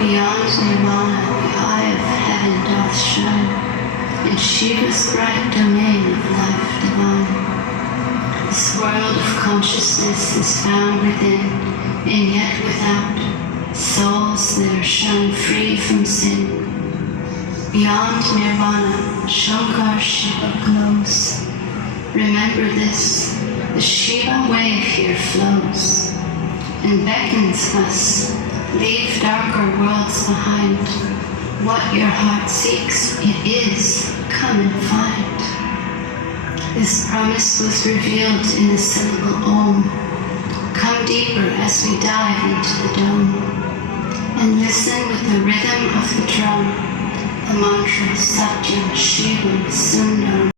Beyond Nirvana, the eye of heaven doth shine, in Shiva's bright domain of life divine. This world of consciousness is found within, and yet without, souls there shine free from sin. Beyond Nirvana, Shankar Shiva glows. Remember this, the Shiva wave here flows, and beckons us, leave darker worlds behind. What your heart seeks, it is, come and find. This promise was revealed in the syllable Om. Come deeper as we dive into the dome, and listen with the rhythm of the drum, the mantra Satyam Shivam Sundam.